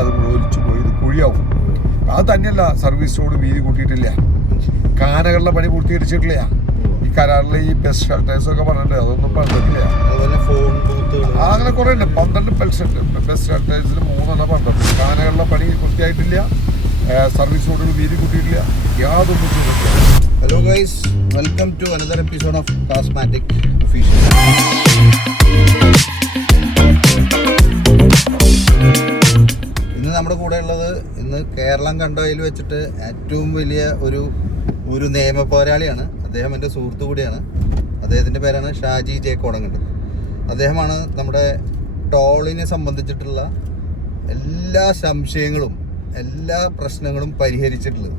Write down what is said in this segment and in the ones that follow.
അത് ഒലിച്ചു പോയി, ഇത് കുഴിയാവും. അത് തന്നെയല്ല, സർവീസ് റോഡ് വീതി കൂട്ടിയിട്ടില്ല, കാനകളുടെ പണി പൂർത്തീകരിച്ചിട്ടില്ല. ഈ കരാറിൽ ഈ ബസ് ഷെൽട്ടേഴ്സ് ഒക്കെ പറഞ്ഞിട്ടുണ്ട്, അതൊന്നും പറഞ്ഞിട്ടില്ല. അങ്ങനെ കുറെ ഉണ്ട്. 12 ബസ് ഷെൽട്ടേഴ്സിൽ 3 പറഞ്ഞിട്ടുണ്ട്. കാനകളുടെ പണി പൂർത്തിയായിട്ടില്ല, സർവീസ് റോഡുകൾ വീതി കൂട്ടിയിട്ടില്ല, യാതൊന്നും ചെയ്തിട്ടില്ല. Hello guys, welcome to another episode of cosmetic official. ഇന്ന് നമ്മുടെ കൂടെ ഉള്ളത്, ഇന്ന് കേരളം കണ്ടതിൽ വെച്ചിട്ട് ഏറ്റവും വലിയ ഒരു നിയമ പോരാളിയാണ്. അദ്ദേഹം എൻ്റെ സുഹൃത്തു കൂടിയാണ്. അദ്ദേഹത്തിൻ്റെ പേരാണ് ഷാജി ജെ കോടങ്ങണ്ട്. അദ്ദേഹമാണ് നമ്മുടെ ടോളിനെ സംബന്ധിച്ചിട്ടുള്ള എല്ലാ സംശയങ്ങളും എല്ലാ പ്രശ്നങ്ങളും പരിഹരിച്ചിട്ടുള്ളത്.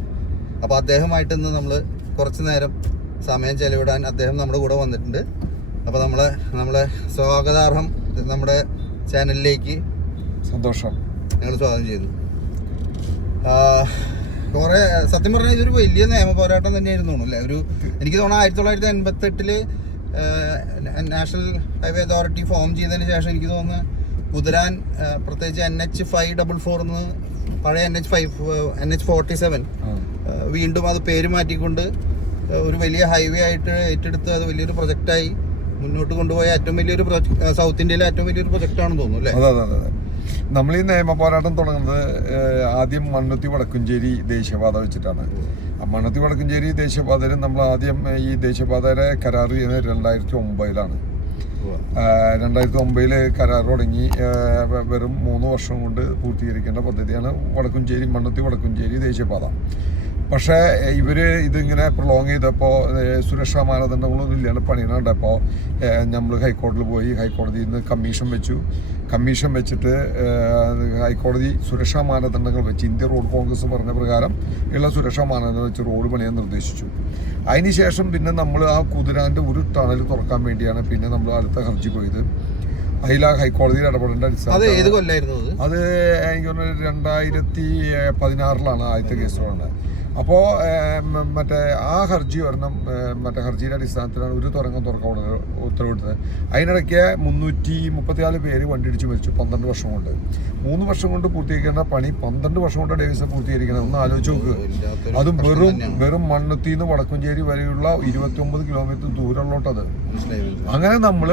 അപ്പോൾ അദ്ദേഹമായിട്ട് ഇന്ന് നമ്മൾ കുറച്ച് നേരം സമയം ചെലവിടാൻ അദ്ദേഹം നമ്മുടെ കൂടെ വന്നിട്ടുണ്ട്. അപ്പോൾ നമ്മളെ സ്വാഗതാർഹം നമ്മുടെ ചാനലിലേക്ക് സന്തോഷം ഞങ്ങൾ സ്വാഗതം ചെയ്യുന്നു. കുറേ സത്യം പറഞ്ഞാൽ ഇതൊരു വലിയ നിയമ പോരാട്ടം തന്നെയായിരുന്നു അല്ലേ? എനിക്ക് തോന്നുന്നു 1988 നാഷണൽ ഹൈവേ അതോറിറ്റി ഫോം ചെയ്തതിന് ശേഷം എനിക്ക് തോന്നുന്നു കുതിരാൻ, പ്രത്യേകിച്ച് NH544 പഴയ NH47 വീണ്ടും അത് പേര് മാറ്റിക്കൊണ്ട് ഒരു വലിയ ഹൈവേ ആയിട്ട് ഏറ്റെടുത്ത് അത് വലിയൊരു പ്രൊജക്റ്റായി മുന്നോട്ട് കൊണ്ടുപോയ ഏറ്റവും വലിയൊരു സൗത്ത് ഇന്ത്യയിലെ ഏറ്റവും വലിയൊരു പ്രൊജക്റ്റാണെന്ന് തോന്നുന്നു അല്ലേ? അതെ. നമ്മൾ ഈ നിയമ പോരാട്ടം തുടങ്ങുന്നത് ആദ്യം മണ്ണുത്തി വടക്കുംചേരി ദേശീയപാത വെച്ചിട്ടാണ്. മണ്ണുത്തി വടക്കുംചേരി ദേശീയപാതയിൽ നമ്മൾ ആദ്യം ഈ ദേശീയപാതയുടെ കരാർ ചെയ്യുന്നത് 2009 2009 കരാർ തുടങ്ങി. വെറും 3 വർഷം കൊണ്ട് പൂർത്തീകരിക്കേണ്ട പദ്ധതിയാണ് മണ്ണുത്തി വടക്കുംചേരി ദേശീയപാത. പക്ഷേ ഇതിങ്ങനെ പ്രൊലോങ് ചെയ്തപ്പോൾ സുരക്ഷാ മാനദണ്ഡങ്ങളൊന്നും ഇല്ലാണ്ട് പണിയാണ് കണ്ടപ്പോൾ നമ്മൾ ഹൈക്കോടതിയിൽ പോയി. ഹൈക്കോടതിയിൽ നിന്ന് കമ്മീഷൻ വെച്ചിട്ട് ഹൈക്കോടതി സുരക്ഷാ മാനദണ്ഡങ്ങൾ വെച്ച് ഇന്ത്യ റോഡ് കോൺഗ്രസ് പറഞ്ഞ പ്രകാരം ഉള്ള സുരക്ഷാ മാനദണ്ഡം വെച്ച് റോഡ് പണിയാൻ നിർദ്ദേശിച്ചു. അതിനുശേഷം പിന്നെ നമ്മൾ ആ കുതിരാൻ്റെ ഒരു ടണൽ തുറക്കാൻ വേണ്ടിയാണ് പിന്നെ നമ്മൾ അടുത്ത ഹർജി പോയത്. അതിൽ ആ ഹൈക്കോടതിയിൽ ഇടപെടേണ്ട അടിസ്ഥാനം അത് എനിക്ക് തോന്നുന്നു 2016 ആദ്യത്തെ കേസ് വന്നത്. അപ്പോൾ ആ ഹർജി ഒരെണ്ണം ഹർജിയുടെ അടിസ്ഥാനത്തിലാണ് ഒരു തുറക്കം ഉത്തരവിട്ടത്. അതിനിടയ്ക്ക് 334 പേര് വണ്ടിയിടിച്ച് മരിച്ചു 12 വർഷം കൊണ്ട്. 3 വർഷം കൊണ്ട് പൂർത്തീകരിക്കേണ്ട പണി 12 വർഷം കൊണ്ട് ഡേവിസ് പൂർത്തീകരിക്കണം. ഒന്ന് ആലോചിച്ച് നോക്ക്. അതും വെറും മണ്ണുത്തിന്ന് വടക്കുംചേരി വരെയുള്ള 29 കിലോമീറ്റർ ദൂരമുള്ളോട്ടത്. അങ്ങനെ നമ്മൾ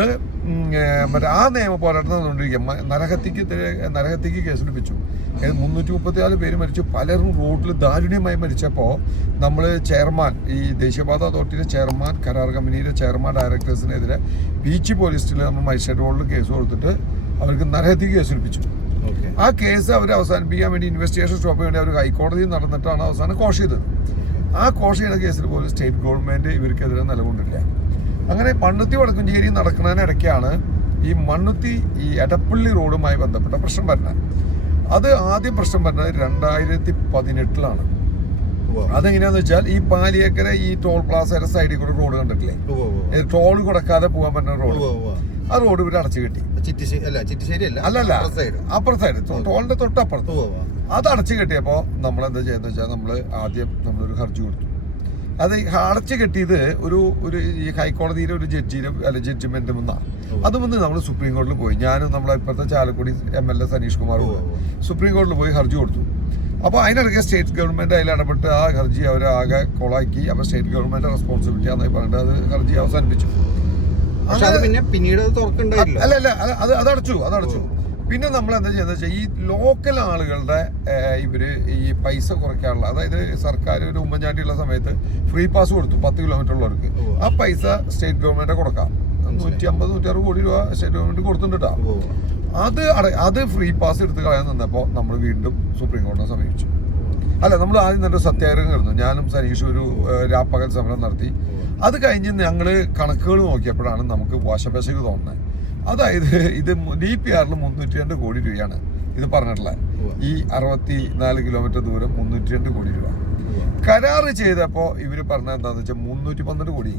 ആ നിയമ പോരാട്ടം നടന്നുകൊണ്ടിരിക്കുക. നരഹത്യക്ക് കേസെടുപ്പിച്ചു. 334 പേര് മരിച്ചു. പലരും റോഡിൽ ദാരുണ്യമായി മരിച്ചപ്പോൾ നമ്മൾ ചെയർമാൻ, ഈ ദേശീയപാത അതോറിറ്റിയുടെ ചെയർമാൻ, കരാർ കമ്പനിയുടെ ചെയർമാൻ, ഡയറക്ടേഴ്സിനെതിരെ ബീച്ച് പോലീസിൽ നമ്മൾ മജിസ്ട്രേറ്റ് കോടതിയിൽ കേസ് കൊടുത്തിട്ട് അവർക്ക് നരഹത്യക്ക് കേസെടുപ്പിച്ചു. ആ കേസ് അവർ അവസാനിപ്പിക്കാൻ വേണ്ടി ഇൻവെസ്റ്റിഗേഷൻ സ്റ്റോപ്പ് വേണ്ടി അവർ ഹൈക്കോടതിയിൽ നടന്നിട്ടാണ് അവസാനം കോഷ് ചെയ്തത്. ആ കോഷ് ചെയ്ത കേസിൽ പോലും സ്റ്റേറ്റ് ഗവൺമെൻറ് ഇവർക്കെതിരെ നിലകൊണ്ടില്ല. അങ്ങനെ മണ്ണുത്തി വടക്കുംചേരി നടക്കുന്നതിനിടയ്ക്കാണ് ഈ എടപ്പള്ളി റോഡുമായി ബന്ധപ്പെട്ട പ്രശ്നം വരുന്നത്. അത് ആദ്യം പ്രശ്നം വരുന്നത് 2018 അതെങ്ങനെയാന്ന് വെച്ചാൽ ഈ പാലിയേക്കര ഈ ടോൾ പ്ലാസയുടെ സൈഡിൽ കൂടെ റോഡ് കണ്ടിട്ടില്ലേ? ടോൾ കൊടുക്കാതെ പോകാൻ പറ്റുന്ന റോഡ്. ആ റോഡ് ഇവര് അടച്ചു കെട്ടി. അല്ലല്ല, അപ്പുറത്തെ സൈഡ്, ടോളിന്റെ തൊട്ടപ്പുറത്ത്. അത് അടച്ചു കെട്ടിയപ്പോ നമ്മൾ എന്താ ചെയ്യുന്നത് വെച്ചാൽ നമ്മളൊരു ഹർജി കൊടുത്തു. അത് അടച്ചു കെട്ടിയത് ഈ ഹൈക്കോടതിയിലെ ഒരു ജഡ്ജിമെന്റ് മുന്നാണ്. അത് മുന്ന് നമ്മൾ സുപ്രീം കോടതിയിൽ പോയി. ഞാനും നമ്മളെ ഇപ്പോഴത്തെ ചാലക്കുടി MLA സനീഷ് കുമാറും സുപ്രീം കോടതിയിൽ പോയി ഹർജി കൊടുത്തു. അപ്പോൾ അതിനിടയ്ക്ക് സ്റ്റേറ്റ് ഗവൺമെന്റ് അതിൽ ഇടപെട്ട് ആ ഹർജി അവരാകെ കൊളാക്കി. അപ്പോൾ സ്റ്റേറ്റ് ഗവൺമെന്റ് റെസ്പോൺസിബിലിറ്റി ആണെന്ന് പറഞ്ഞിട്ട് അത് ഹർജി അവസാനിപ്പിച്ചു. പിന്നീട് അല്ല, അത് അടച്ചു. പിന്നെ നമ്മൾ എന്താ ചെയ്യുന്നത് വെച്ചാൽ ഈ ലോക്കൽ ആളുകളുടെ ഈ പൈസ കുറയ്ക്കാനുള്ള, അതായത് സർക്കാർ ഒരു ഉമ്മൻചാണ്ടിയുള്ള സമയത്ത് ഫ്രീ പാസ് കൊടുത്തു 10 കിലോമീറ്റർ ഉള്ളവർക്ക്. ആ പൈസ സ്റ്റേറ്റ് ഗവൺമെന്റ് കൊടുക്കാം. 150-160 കോടി രൂപ സ്റ്റേറ്റ് ഗവൺമെന്റ് കൊടുത്തിട്ടാ. അത് ഫ്രീ പാസ് എടുത്ത് കളയാൻ നിന്നപ്പോൾ നമ്മൾ വീണ്ടും സുപ്രീം കോടതിയെ സമീപിച്ചു. നമ്മൾ ആദ്യം തന്നെ സത്യാഗ്രഹം കിടന്നു. ഞാനും സനീഷും ഒരു രാപ്പകൽ സമരം നടത്തി. അത് കഴിഞ്ഞ് ഞങ്ങൾ കണക്കുകൾ നോക്കിയപ്പോഴാണ് നമുക്ക് വശപശക്ക് തോന്നുന്നത്. അതായത് ഇത് DPRൽ 302 കോടി രൂപയാണ് ഇത് പറഞ്ഞിട്ടുള്ളത്. ഈ 64 കിലോമീറ്റർ ദൂരം 302 കോടി രൂപ. കരാറ് ചെയ്തപ്പോൾ ഇവർ പറഞ്ഞത് എന്താണെന്ന് വെച്ചാൽ 312 കോടി.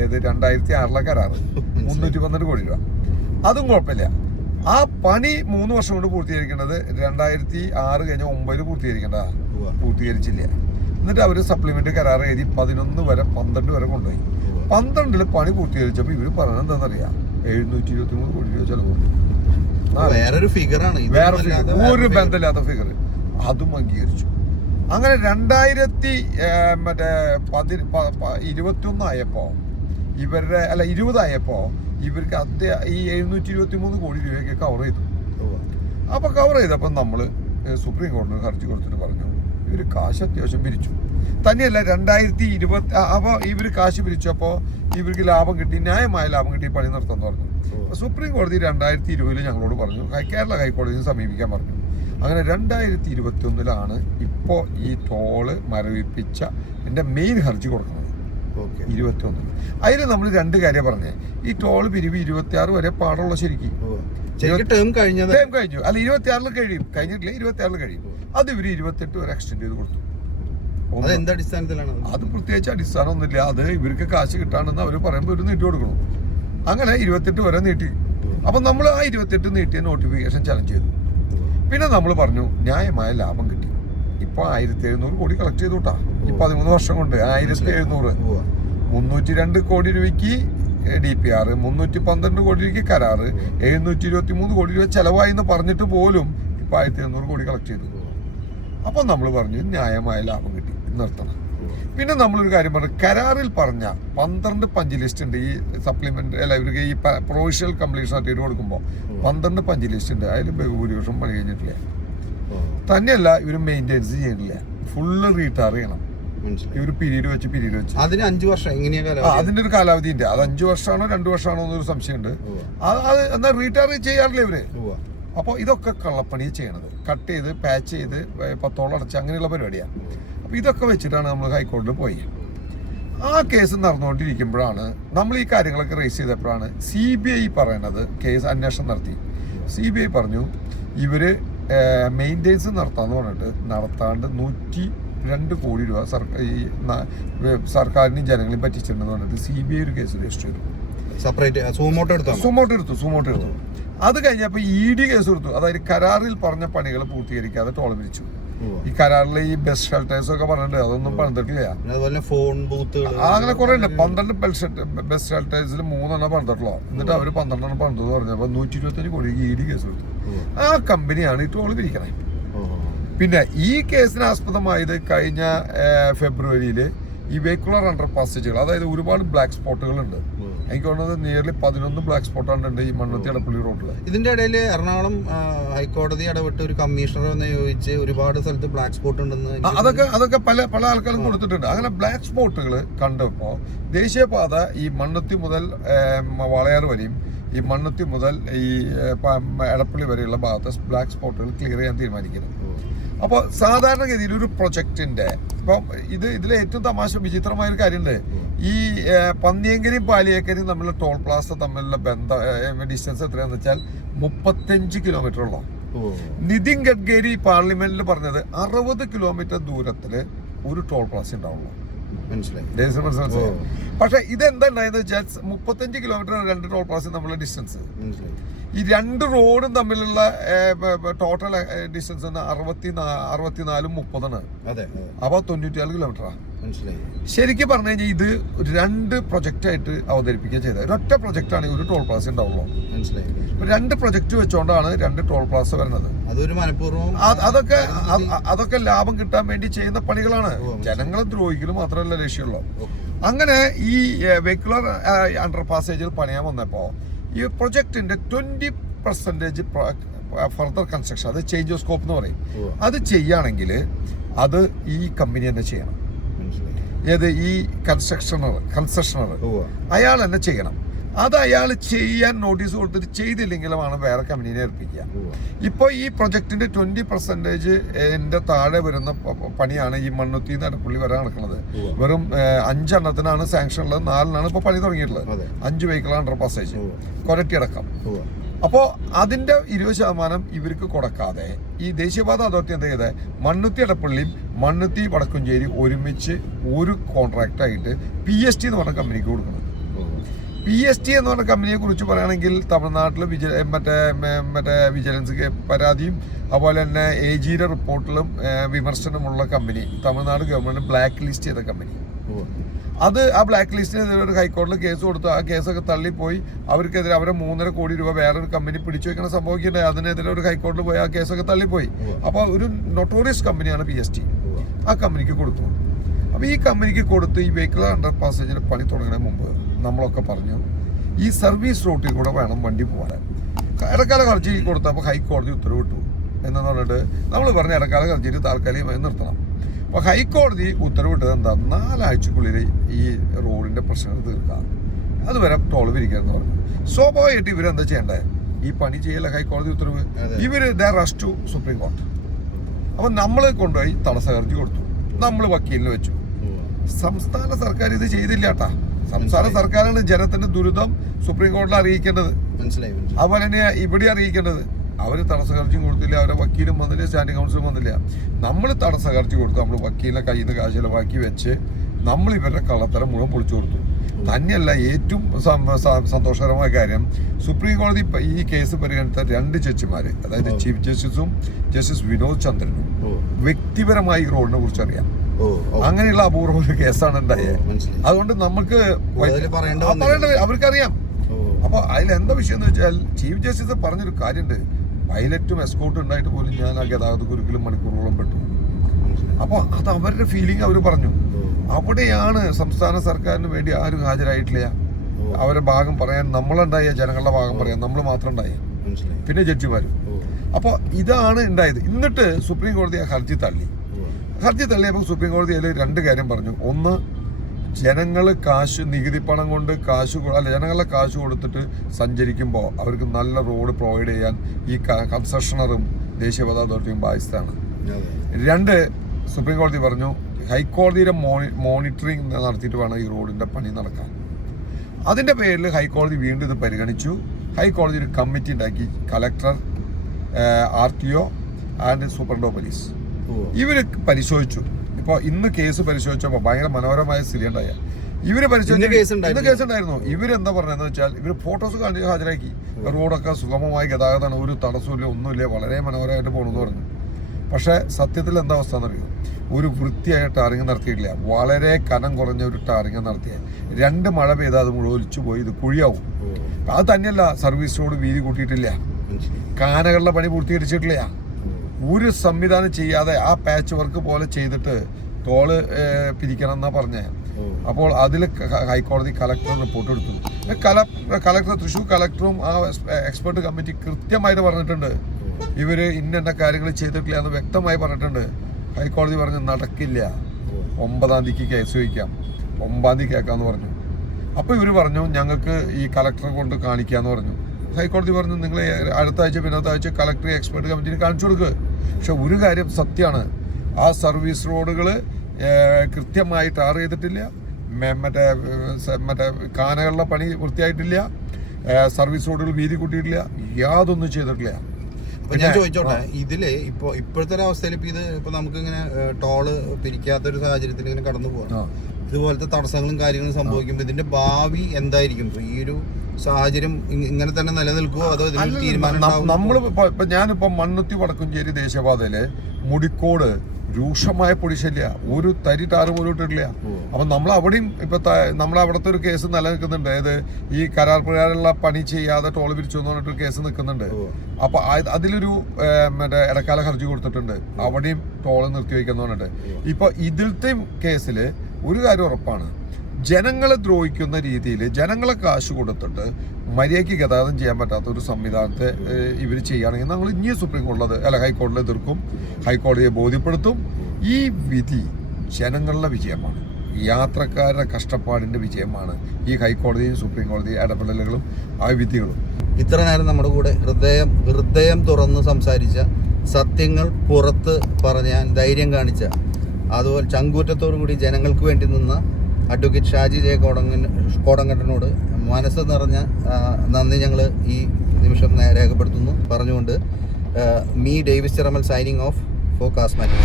2006 കരാറ് 312 കോടി രൂപ. അതും കുഴപ്പമില്ല. ആ പണി 3 വർഷം കൊണ്ട് പൂർത്തീകരിക്കേണ്ടത് 2006 കഴിഞ്ഞ 9 പൂർത്തീകരിച്ചില്ല. എന്നിട്ട് അവർ സപ്ലിമെന്റ് കരാർ എഴുതി 11 വരെ 12 വരെ കൊണ്ടുപോയി. 12 പണി പൂർത്തീകരിച്ചപ്പോൾ ഇവർ പറഞ്ഞത് എന്താണെന്നറിയാം? 723 കോടി രൂപ ചെലവുണ്ട്. വേറൊരു ഫിഗറാണ്, വേറെ ഒരു ബന്ധമില്ലാത്ത ഫിഗർ. അതും അംഗീകരിച്ചു. അങ്ങനെ 2021 ആയപ്പോ ഇവരുടെ 20 ആയപ്പോ ഇവർക്ക് ഈ 723 കോടി രൂപയൊക്കെ കവർ ചെയ്തു. അപ്പൊ കവർ ചെയ്തപ്പോൾ നമ്മള് സുപ്രീം കോടതിയിൽ ഹർജി കൊടുത്തിട്ട് പറഞ്ഞു ഇവര് കാശ് അത്യാവശ്യം പിരിച്ചു. തന്നെയല്ല 2020 അപ്പോൾ ഇവർ കാശ് പിരിച്ചപ്പോൾ ഇവർക്ക് ലാഭം കിട്ടി, ന്യായമായ ലാഭം കിട്ടി, പണി നിർത്താന്ന് പറഞ്ഞു. സുപ്രീം കോടതി 2020 ഞങ്ങളോട് പറഞ്ഞു കേരള ഹൈക്കോടതിയെ സമീപിക്കാൻ പറഞ്ഞു. അങ്ങനെ 2021 ഇപ്പോൾ ഈ ടോള് മരവിപ്പിച്ച എൻ്റെ മെയിൻ ഹർജി കൊടുക്കുന്നത്. 21 അതിൽ നമ്മൾ 2 കാര്യം പറഞ്ഞേ. ഈ ടോള് പിരിവ് 26 വരെ പാടുള്ള ശരിക്കും ടേം കഴിഞ്ഞു. അല്ല 26 കഴിയും, കഴിഞ്ഞിട്ടില്ല, 26 കഴിയും. അത് ഇവര് 28 വരെ എക്സ്റ്റെൻഡ് ചെയ്ത് കൊടുത്തു. അത് പ്രത്യേകിച്ച് അടിസ്ഥാനമൊന്നുമില്ല. അത് ഇവർക്ക് കാശ് കിട്ടാണെന്ന് അവർ പറയുമ്പോൾ ഒരു നീട്ടി കൊടുക്കണം. അങ്ങനെ 28 വരെ നീട്ടി. അപ്പൊ നമ്മൾ ആ 28 നീട്ടിയ നോട്ടിഫിക്കേഷൻ ചലഞ്ച് ചെയ്തു. പിന്നെ നമ്മൾ പറഞ്ഞു ന്യായമായ ലാഭം കിട്ടി. ഇപ്പൊ 1700 കോടി കളക്ട് ചെയ്തു കൂട്ടാ. ഈ 13 വർഷം കൊണ്ട് 1700, 302 കോടി രൂപയ്ക്ക് DPR, 312 കോടി രൂപയ്ക്ക് കരാറ്, 723 കോടി രൂപ ചെലവായി എന്ന് പറഞ്ഞിട്ട് പോലും ഇപ്പൊ 1700 കോടി കളക്ട് ചെയ്തു. അപ്പൊ നമ്മൾ പറഞ്ഞു ന്യായമായ ലാഭം കിട്ടി, നിർത്തണം. പിന്നെ നമ്മളൊരു കാര്യം പറഞ്ഞു, കരാറിൽ പറഞ്ഞ 12 പഞ്ച് ലിസ്റ്റ് ഉണ്ട്. ഈ സപ്ലിമെന്റ് ഇവർക്ക് ഈ പ്രൊവിഷണൽ കംപ്ലീഷൻ സർട്ടിഫിക്കറ്റ് കൊടുക്കുമ്പോൾ 12 പഞ്ച് ലിസ്റ്റ് ഉണ്ട്. അതിൽ ബഹുഭൂരിപക്ഷം പണി കഴിഞ്ഞിട്ടില്ല. തന്നെയല്ല ഇവർ മെയിൻ്റെനൻസ് ചെയ്യണില്ല, ഫുള്ള് റീടാർ ചെയ്യണം. ഇവർ പീരീഡ് വെച്ച് അതിന് 5 വർഷം അതിന്റെ ഒരു കാലാവധി ഉണ്ട്. അത് 5 വർഷമാണോ 2 വർഷമാണോ എന്നൊരു സംശയമുണ്ട്. അത് എന്നാൽ റീടാർ ചെയ്യാറില്ല ഇവര്. അപ്പോൾ ഇതൊക്കെ കള്ളപ്പണിയെ ചെയ്യണത്, കട്ട് ചെയ്ത് പാച്ച് ചെയ്ത് 10 അടച്ച് അങ്ങനെയുള്ള പരിപാടിയാണ്. അപ്പോൾ ഇതൊക്കെ വെച്ചിട്ടാണ് നമ്മൾ ഹൈക്കോടതിയിൽ പോയി. ആ കേസ് നടന്നുകൊണ്ടിരിക്കുമ്പോഴാണ് നമ്മൾ ഈ കാര്യങ്ങളൊക്കെ റേസ് ചെയ്തപ്പോഴാണ് CBI പറയണത്, കേസ് അന്വേഷണം നടത്തി. CBI പറഞ്ഞു ഇവര് മെയിൻ്റെനൻസ് നടത്താന്ന് പറഞ്ഞിട്ട് നടത്താണ്ട് 102 കോടി രൂപ സർക്കാരിനും ജനങ്ങളെയും പറ്റിച്ചിട്ടുണ്ടെന്ന് പറഞ്ഞിട്ട് CBI ഒരു കേസ് രജിസ്റ്റർ ചെയ്തു. സുമോട്ടോ എടുത്തു. അത് കഴിഞ്ഞപ്പോൾ ED കേസ് കൊടുത്തു. അതായത് കരാറിൽ പറഞ്ഞ പണികൾ പൂർത്തീകരിക്കാതെ ടോൾ പിരിച്ചു. ഈ കരാറിലെ ഈ ബസ് ഷെൽട്ടേഴ്സ് ഒക്കെ പറഞ്ഞിട്ട് അതൊന്നും പണിതിട്ടില്ല. ഫോൺ ബൂത്തുകൾ അങ്ങനെ കുറെ ഉണ്ട്. 12 ബസ് ഷെൽട്ടേഴ്സിൽ 3 പണിതിട്ടുള്ളൂ. എന്നിട്ട് അവർ 12 പണിതെന്ന് പറഞ്ഞപ്പോൾ 125 കോടി ED കേസ് കൊടുത്തു. ആ കമ്പനിയാണ് ഈ ടോൾ പിരിക്കണേ. പിന്നെ ഈ കേസിന് ആസ്പദമായത് കഴിഞ്ഞ ഫെബ്രുവരിയിൽ ഈ വെഹിക്കുലർ അണ്ടർ പാസേജുകൾ, അതായത് ഒരുപാട് ബ്ലാക്ക് സ്പോട്ടുകൾ ഉണ്ട്. എനിക്ക് തോന്നുന്നത് നിയർലി 11 ബ്ലാക്ക് സ്പോട്ടാണ് ഉണ്ട് ഈ മണ്ണുത്തി എടപ്പള്ളി റോഡിൽ. ഇതിന്റെ ഇടയിൽ എറണാകുളം ഹൈക്കോടതി ഇടപെട്ട് ഒരു കമ്മീഷണർ നിയോഗിച്ച് ഒരുപാട് സ്ഥലത്ത് ബ്ലാക്ക് സ്പോട്ട് ഉണ്ടെന്ന് അതൊക്കെ പല ആൾക്കാരും കൊടുത്തിട്ടുണ്ട്. അങ്ങനെ ബ്ലാക്ക് സ്പോട്ടുകൾ കണ്ടപ്പോൾ ദേശീയപാത ഈ മണ്ണുത്തി മുതൽ വളയാർ വരെയും ഈ മണ്ണുത്തി മുതൽ ഈ എടപ്പള്ളി വരെയുള്ള ഭാഗത്ത് ബ്ലാക്ക് സ്പോട്ടുകൾ ക്ലിയർ ചെയ്യാൻ തീരുമാനിക്കുന്നത്. അപ്പോൾ സാധാരണഗതിയിൽ ഒരു പ്രൊജക്ടിന്റെ ഇപ്പം ഇതിലെ ഏറ്റവും വിചിത്രമായ ഒരു കാര്യമുണ്ട്. ഈ പന്നിയങ്കരിയും പാലിയേക്കരിയും തമ്മിലുള്ള ടോൾ പ്ലാസ തമ്മിലുള്ള ഡിസ്റ്റൻസ് എത്രയാണെന്ന് വെച്ചാൽ 35 കിലോമീറ്ററോളം. നിതിൻ ഗഡ്കരി പാർലമെന്റിൽ പറഞ്ഞത് 60 കിലോമീറ്റർ ദൂരത്തില് ഒരു ടോൾ പ്ലാസ ഉണ്ടാവുള്ളൂ. മനസ്സിലായി. പക്ഷെ ഇതെന്താ ഉണ്ടായെന്ന് വെച്ചാൽ 35 കിലോമീറ്റർ 2 ടോൾ പ്ലാസ തമ്മിലുള്ള ഡിസ്റ്റൻസ്. ഈ 2 റോഡും തമ്മിലുള്ള ടോട്ടൽ ഡിസ്റ്റൻസ് 64 30 അപ്പൊ 94 കിലോമീറ്ററാണ്. ശരിക്കും പറഞ്ഞു കഴിഞ്ഞാൽ ഇത് 2 പ്രൊജക്റ്റ് ആയിട്ട് അവതരിപ്പിക്കുക ചെയ്തത്. ഒരൊറ്റ പ്രൊജക്റ്റ് ആണ് ഒരു ടോൾ പ്ലാസ ഉണ്ടാവുള്ളൂ. 2 പ്രൊജക്ട് വെച്ചോണ്ടാണ് 2 ടോൾ പ്ലാസ വരുന്നത്. അതൊക്കെ ലാഭം കിട്ടാൻ വേണ്ടി ചെയ്യുന്ന പണികളാണ്. ജനങ്ങളെ ദ്രോഹിക്കലും മാത്രമല്ല ലക്ഷ്യമുള്ളൂ. അങ്ങനെ ഈ വെഹിക്കുലർ അണ്ടർ പാസേജിൽ പണിയാൻ വന്നപ്പോ ഈ പ്രൊജക്ടിന്റെ 20% ഫർദർ കൺസ്ട്രക്ഷൻ, അത് ചേഞ്ച് ഓഫ് സ്കോപ്പ് എന്ന് പറയും, അത് ചെയ്യുകയാണെങ്കിൽ അത് ഈ കമ്പനി തന്നെ ചെയ്യണം. ഏത് ഈ കൺസെഷണർ അയാൾ തന്നെ ചെയ്യണം. അത് അയാൾ ചെയ്യാൻ നോട്ടീസ് കൊടുത്തിട്ട് ചെയ്തില്ലെങ്കിലുമാണ് വേറെ കമ്പനീനെ ഏൽപ്പിക്കുക. ഇപ്പോൾ ഈ പ്രൊജക്ടിന്റെ 20% താഴെ വരുന്ന പണിയാണ് ഈ മണ്ണുത്തി എടപ്പള്ളി വരെ നടക്കുന്നത്. വെറും 5 എണ്ണത്തിനാണ് സാങ്ഷൻ ഉള്ളത്, 4 ഇപ്പോൾ പണി തുടങ്ങിയിട്ടുള്ളത്. 5 വെഹിക്കിൾ അണ്ടർ പാസേജ് കൊരട്ടി അടക്കം. അപ്പോൾ അതിന്റെ 20% ഇവർക്ക് കൊടുക്കാതെ ഈ ദേശീയപാത അതോറിറ്റി എന്താ ചെയ്തത്, മണ്ണുത്തി എടപ്പള്ളിയും മണ്ണുത്തി വടക്കുംചേരി ഒരുമിച്ച് ഒരു കോൺട്രാക്ട് ആയിട്ട് PST എന്ന് പറഞ്ഞ കമ്പനിക്ക് കൊടുക്കുന്നത്. PST എന്ന് പറഞ്ഞ കമ്പനിയെ കുറിച്ച് പറയുകയാണെങ്കിൽ തമിഴ്നാട്ടിൽ മറ്റേ വിജിലൻസ് പരാതിയും അതുപോലെ തന്നെ AGയുടെ റിപ്പോർട്ടിലും വിമർശനമുള്ള company, Tamil Nadu government black list ചെയ്ത കമ്പനി. അത് ആ ബ്ലാക്ക് ലിസ്റ്റിനെതിരെ ഹൈക്കോടതിയിൽ കേസ് കൊടുത്തു. ആ കേസൊക്കെ തള്ളിപ്പോയി. അവർക്കെതിരെ അവരെ 3.5 കോടി രൂപ വേറൊരു കമ്പനി പിടിച്ചു വെക്കണ സംഭവിക്കുന്നുണ്ട്. അതിനെതിരെ ഒരു ഹൈക്കോടതിയിൽ പോയി ആ കേസൊക്കെ തള്ളിപ്പോയി. അപ്പോൾ ഒരു നൊട്ടോറിയസ് കമ്പനിയാണ് PST. ആ കമ്പനിക്ക് കൊടുത്തു. അപ്പോൾ ഈ കമ്പനിക്ക് കൊടുത്ത് ഈ വെഹിക്കിൾ അണ്ടർ പാസേജിന് പണി തുടങ്ങുന്നതിന് മുമ്പ് നമ്മളൊക്കെ പറഞ്ഞു ഈ സർവീസ് റൂട്ടിൽ കൂടെ വേണം വണ്ടി പോകാൻ. ഇടക്കാല ഹർജി കൊടുത്തപ്പോൾ ഹൈക്കോടതി ഉത്തരവിട്ടു എന്ന് പറഞ്ഞിട്ട് നമ്മൾ പറഞ്ഞ ഇടക്കാല ഹർജിയിൽ താൽക്കാലികമായി നിർത്തണം. അപ്പോൾ ഹൈക്കോടതി ഉത്തരവിട്ടത് എന്താ, 4 ആഴ്ചക്കുള്ളിൽ ഈ റോഡിൻ്റെ പ്രശ്നങ്ങൾ തീർക്കാം, അതുവരെ ടോൾ പിരിക്കാമെന്ന് പറഞ്ഞു. സ്വാഭാവികമായിട്ട് ഇവരെന്താ ചെയ്യേണ്ടത്? ഈ പണി ചെയ്യല ഹൈക്കോടതി ഉത്തരവ്. ഇവർ റഷ് ടു സുപ്രീം കോർട്ട്. അപ്പം നമ്മൾ കൊണ്ടുപോയി തടസ്സ ഹർജി കൊടുത്തു, നമ്മൾ വക്കീലിന് വെച്ചു. സംസ്ഥാന സർക്കാർ ഇത് ചെയ്തില്ല കേട്ടാ. സംസ്ഥാന സർക്കാരാണ് ജനത്തിന്റെ ദുരിതം സുപ്രീം കോടതിയിൽ അറിയിക്കേണ്ടത്, അതുപോലെ തന്നെ ഇവിടെ അറിയിക്കേണ്ടത്. അവർ തടസ്സ ഹർജിയും കൊടുത്തില്ല, അവരെ വക്കീലും വന്നില്ല, സ്റ്റാൻഡിംഗ് കൗൺസിലും വന്നില്ല. നമ്മൾ തടസ്സ ഹർജി കൊടുത്തു, നമ്മൾ വക്കീലിനെ കയ്യിൽ നിന്ന് കാശ് ചിലവാക്കി വെച്ച് നമ്മൾ ഇവരുടെ കള്ളത്തരം മുഴുവൻ പൊളിച്ചു കൊടുത്തു. തന്നെയല്ല, ഏറ്റവും സന്തോഷകരമായ കാര്യം, സുപ്രീം കോടതി ഈ കേസ് പരിഗണിച്ച 2 ജഡ്ജിമാര്, അതായത് ചീഫ് ജസ്റ്റിസും ജസ്റ്റിസ് വിനോദ് ചന്ദ്രനും വ്യക്തിപരമായി ഈ റോഡിനെ കുറിച്ച് അറിയാം. അങ്ങനെയുള്ള അപൂർവ ഒരു കേസാണ് ഉണ്ടായത്. അതുകൊണ്ട് നമുക്ക് പറയേണ്ടത് അവർക്കറിയാം. അപ്പൊ അതിലെന്താ വിഷയം എന്ന് വെച്ചാൽ, ചീഫ് ജസ്റ്റിസ് പറഞ്ഞൊരു കാര്യമുണ്ട്, പൈലറ്റും എസ്കോർട്ടും ഉണ്ടായിട്ട് പോലും ഞാൻ ആ ഗതാഗത കുരുക്കിലും മണിക്കൂറുകളോളം പെട്ടു. അപ്പോൾ അത് അവരുടെ ഫീലിംഗ് അവർ പറഞ്ഞു. അവിടെയാണ് സംസ്ഥാന സർക്കാരിന് വേണ്ടി ആരും ഹാജരായിട്ടില്ല. അവരുടെ ഭാഗം പറയാൻ നമ്മളുണ്ടായ, ജനങ്ങളുടെ ഭാഗം പറയാൻ നമ്മൾ മാത്രം ഉണ്ടായ, പിന്നെ ജഡ്ജിമാരും. അപ്പോൾ ഇതാണ് ഉണ്ടായത്. എന്നിട്ട് സുപ്രീം കോടതി ആ ഹർജി തള്ളി. ഹർജി തള്ളിയപ്പോൾ സുപ്രീം കോടതി അതിൽ 2 കാര്യം പറഞ്ഞു. ഒന്ന്, ജനങ്ങൾ നികുതി പണം കൊണ്ട് ജനങ്ങളുടെ കാശ് കൊടുത്തിട്ട് സഞ്ചരിക്കുമ്പോൾ അവർക്ക് നല്ല റോഡ് പ്രൊവൈഡ് ചെയ്യാൻ ഈ കൺസെഷണറും ദേശീയപാത അതോറിറ്റിയും ബാധ്യസ്ഥയാണ്. 2, സുപ്രീം കോടതി പറഞ്ഞു ഹൈക്കോടതിയുടെ മോണിറ്ററിങ് നടത്തിയിട്ട് വേണം ഈ റോഡിൻ്റെ പണി നടക്കാൻ. അതിൻ്റെ പേരിൽ ഹൈക്കോടതി വീണ്ടും ഇത് പരിഗണിച്ചു. ഹൈക്കോടതി ഒരു കമ്മിറ്റി ഉണ്ടാക്കി, collector, RTO and superintendent of police. ഇവർ പരിശോധിച്ചു. ഇപ്പോൾ ഇന്ന് കേസ് പരിശോധിച്ചപ്പോൾ ഭയങ്കര മനോഹരമായ സ്ഥിതി ഉണ്ടായ. ഇവര് പരിശോധിച്ച കേസുണ്ടായിരുന്നു. ഇവരെന്താ പറഞ്ഞതെന്ന് വെച്ചാൽ, ഇവർ ഫോട്ടോസ് കാണിച്ച് ഹാജരാക്കി. റോഡൊക്കെ സുഗമമായ ഗതാഗതമാണ്, ഒരു തടസ്സമില്ല, ഒന്നുമില്ല, വളരെ മനോഹരമായിട്ട് പോകണമെന്ന് പറഞ്ഞു. പക്ഷേ സത്യത്തിൽ എന്താ അവസ്ഥ എന്നറിയോ? ഒരു വൃത്തിയായ ടാറിങ് നടത്തിയിട്ടില്ല. വളരെ കനം കുറഞ്ഞ ഒരു ടാറിങ് നടത്തിയ 2 മഴ പെയ്താൽ അത് മുഴുവൻ ഒലിച്ചു പോയി ഇത് കുഴിയാവും. അത് തന്നെയല്ല, സർവീസ് റോഡ് വീതി കൂട്ടിയിട്ടില്ല, കാനകളുടെ പണി പൂർത്തീകരിച്ചിട്ടില്ല, ഒരു സംവിധാനം ചെയ്യാതെ ആ പാച്ച് വർക്ക് പോലെ ചെയ്തിട്ട് ടോള് പിരിക്കണം എന്നാ പറഞ്ഞേ. അപ്പോൾ അതിൽ ഹൈക്കോടതി കളക്ടർ റിപ്പോർട്ട് എടുത്തു. കളക്ടർ, തൃശ്ശൂർ കളക്ടറും ആ എക്സ്പെർട്ട് കമ്മിറ്റി കൃത്യമായിട്ട് പറഞ്ഞിട്ടുണ്ട്, ഇവര് ഇന്ന കാര്യങ്ങൾ ചെയ്തിട്ടില്ല എന്ന് വ്യക്തമായി പറഞ്ഞിട്ടുണ്ട്. ഹൈക്കോടതി പറഞ്ഞു നടക്കില്ല, 9-ാം തീയതിക്ക് കേസ് വയ്ക്കാം, 9-ാം തീയതി കേൾക്കാന്ന് പറഞ്ഞു. അപ്പോൾ ഇവർ പറഞ്ഞു ഞങ്ങൾക്ക് ഈ കളക്ടറെ കൊണ്ട് കാണിക്കാന്ന് പറഞ്ഞു. ഹൈക്കോടതി പറഞ്ഞു നിങ്ങൾ അടുത്ത ആഴ്ച പിന്നത്തെ ആഴ്ച കളക്ടർ എക്സ്പെർട്ട് കമ്മിറ്റിന് കാണിച്ചു കൊടുക്കുക. പക്ഷെ ഒരു കാര്യം സത്യമാണ്, ആ സർവീസ് റോഡുകൾ കൃത്യമായി ടാർ ചെയ്തിട്ടില്ല, മറ്റേ കാനകളുടെ പണി വൃത്തിയായിട്ടില്ല, സർവീസ് റോഡുകൾ വീതി കൂട്ടിയിട്ടില്ല, യാതൊന്നും ചെയ്തിട്ടില്ല. അപ്പൊ ഞാൻ ചോദിച്ചോട്ടെ, ഇതില് ഇപ്പോഴത്തെ ഒരു അവസ്ഥയിൽ ഇപ്പൊ നമുക്ക് ഇങ്ങനെ ടോള് പിരിക്കാത്തൊരു സാഹചര്യത്തിൽ ഇങ്ങനെ കടന്നു പോകാം, ഇതുപോലത്തെ തടസ്സങ്ങളും കാര്യങ്ങളും സംഭവിക്കുമ്പോൾ ഇതിന്റെ ഭാവി എന്തായിരിക്കും? ഈ ഒരു സാഹചര്യം ഇങ്ങനെ തന്നെ നിലനിൽക്കുമോ, അതോ ഇതിനൊരു തീരുമാനം? നമ്മളിപ്പോ ഞാനിപ്പോ മണ്ണുത്തി വടക്കുംചേരി ദേശീയപാതയില് മുടിക്കോട് രൂക്ഷമായ പൊടിശല്യ, ഒരു തരി ടാറ് പോലും ഇട്ടിട്ടില്ല. അപ്പൊ നമ്മൾ അവിടെയും നമ്മളവിടുത്തെ ഒരു കേസ് നിലനിൽക്കുന്നുണ്ട്. അതായത് ഈ കരാർ പ്രകാരമുള്ള പണി ചെയ്യാതെ ടോൾ പിരിച്ചു എന്ന് പറഞ്ഞിട്ടൊരു കേസ് നിൽക്കുന്നുണ്ട്. അപ്പൊ അതിലൊരു മറ്റേ ഇടക്കാല ഹർജി കൊടുത്തിട്ടുണ്ട്, അവിടെയും ടോള് നിർത്തിവെക്കാന്ന് പറഞ്ഞിട്ട്. ഇപ്പൊ ഇതിലത്തെയും കേസില് ഒരു കാര്യം ഉറപ്പാണ്, ജനങ്ങളെ ദ്രോഹിക്കുന്ന രീതിയിൽ ജനങ്ങളെ കാശ് കൊടുത്തിട്ട് മര്യാദയ്ക്ക് ഗതാഗതം ചെയ്യാൻ പറ്റാത്ത ഒരു സംവിധാനത്തെ ഇവർ ചെയ്യുകയാണെങ്കിൽ ഞങ്ങൾ ഇനി സുപ്രീം കോടതിയിൽ ഹൈക്കോടതിയിൽ എതിർക്കും, ഹൈക്കോടതിയെ ബോധ്യപ്പെടുത്തും. ഈ വിധി ജനങ്ങളുടെ വിജയമാണ്, യാത്രക്കാരുടെ കഷ്ടപ്പാടിൻ്റെ വിജയമാണ് ഈ ഹൈക്കോടതിയും സുപ്രീം കോടതി ഇടപെടലുകളും ആ വിധികളും. ഇത്ര നേരം നമ്മുടെ കൂടെ ഹൃദയം തുറന്ന് സംസാരിച്ച, സത്യങ്ങൾ പുറത്ത് പറഞ്ഞാൻ ധൈര്യം കാണിച്ച, അതുപോലെ ചങ്കൂറ്റത്തോടു കൂടി ജനങ്ങൾക്ക് വേണ്ടി നിന്ന അഡ്വക്കേറ്റ് ഷാജി ജെ കോടങ്കട്ടനോട് മനസ്സ് നിറഞ്ഞ നന്ദി ഞങ്ങൾ ഈ നിമിഷം രേഖപ്പെടുത്തുന്നു പറഞ്ഞുകൊണ്ട് me Davis Chiramel signing off for കാസ്മാറ്റിക്.